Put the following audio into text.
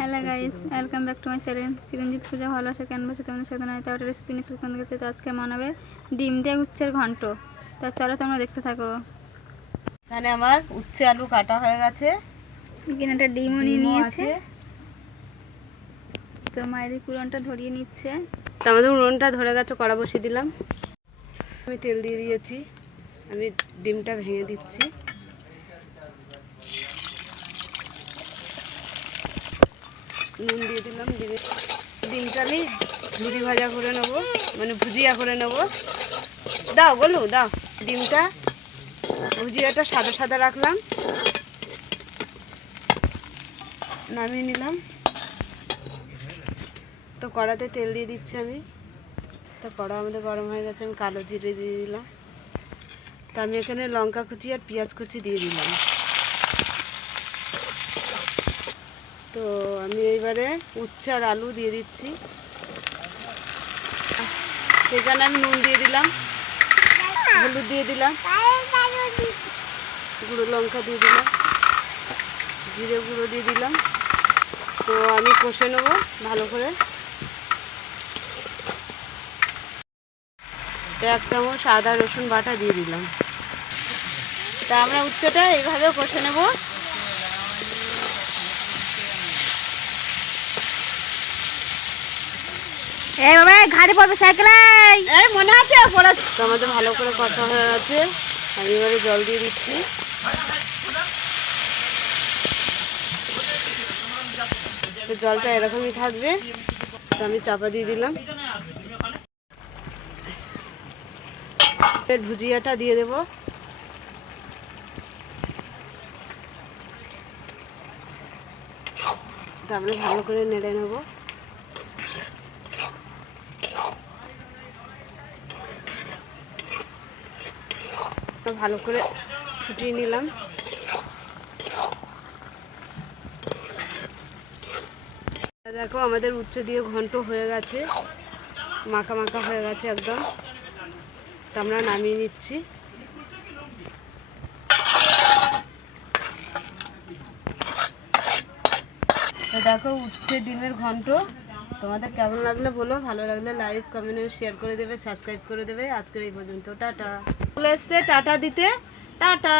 Hello guys, welcome back to my channel Chiranjit Puja ভালোবাসা ক্যানভাসে তোমাদের সাথে নয় তাও রেসিপি নিয়ে তোমাদের কাছে। তো আজকে মানাবে ডিম দিয়ে উচ্ছের ঘন্ট। তো চলো তোমরা দেখতে থাকো। এখানে আমার উচ্ছে আলু কাটা হয়ে গেছে, এখানে একটা ডিমও নিয়ে নিয়েছে। আছে। তো মায়েদের কুড়নটা ধরিয়ে নিচ্ছে। তো আমাদের উনুনটা ধরে গেছে, কড়া বসিয়ে দিলাম। আমি তেল দিয়ে দিয়েছি, আমি ডিমটা ভেঙে দিচ্ছি। নুন দিয়ে দিলাম। ডিমটা আমি ঝুরি ভাজা করে নেবো, মানে ভুজিয়া করে নেবো। দাও বলো, দাও। ডিমটা ভুজিয়াটা সাদা সাদা রাখলাম, নামিয়ে নিলাম। তো কড়াতে তেল দিয়ে দিচ্ছি আমি। তো কড়া আমাদের গরম হয়ে গেছে, আমি কালো জিরে দিয়ে দিলাম। তো আমি এখানে লঙ্কা কুচি আর পেঁয়াজ কুচি দিয়ে দিলাম। তো আমি এইবারে উচ্ছে আর আলু দিয়ে দিচ্ছি। সেখানে আমি নুন দিয়ে দিলাম, হলুদ দিয়ে দিলাম, গুঁড়ো লঙ্কা দিয়ে দিলাম, জিরে গুঁড়ো দিয়ে দিলাম। তো আমি কষে নেবো ভালো করে। তো 1 চামচ আদা রসুন বাটা দিয়ে দিলাম। তা আমরা উচ্ছেটা এইভাবে কষে নেব। এই বাবা ঘাড়ে পড়বে সাইকেল। এই মনে আছে পড়া। তো আমাদের ভালো করে কষা হয়ে আছে, আমি এবারে জল দিয়ে দিচ্ছি। তো জলটা এরকমই থাকবে। তো আমি চাপা দিয়ে দিলাম। এর ভুজিয়াটা দিয়ে দেব। তারপরে ভালো করে নেড়ে নেব। ভালো করে ফুটিয়ে নিলাম। দেখো আমাদের উচ্ছে দিয়ে ঘন্ট হয়ে গেছে, মাখা মাখা হয়ে গেছে একদম। তো আমরা নামিয়ে নিচ্ছি। তো দেখো উচ্ছে ডিমের ঘন্ট। তোমাদের কেমন লাগলো বলো, ভালো লাগলে লাইক কমেন্ট শেয়ার করে দেবে, সাবস্ক্রাইব করে দেবে। আজকের এই পর্যন্ত, টাটা। চলে এসছে টাটা দিতে, টাটা।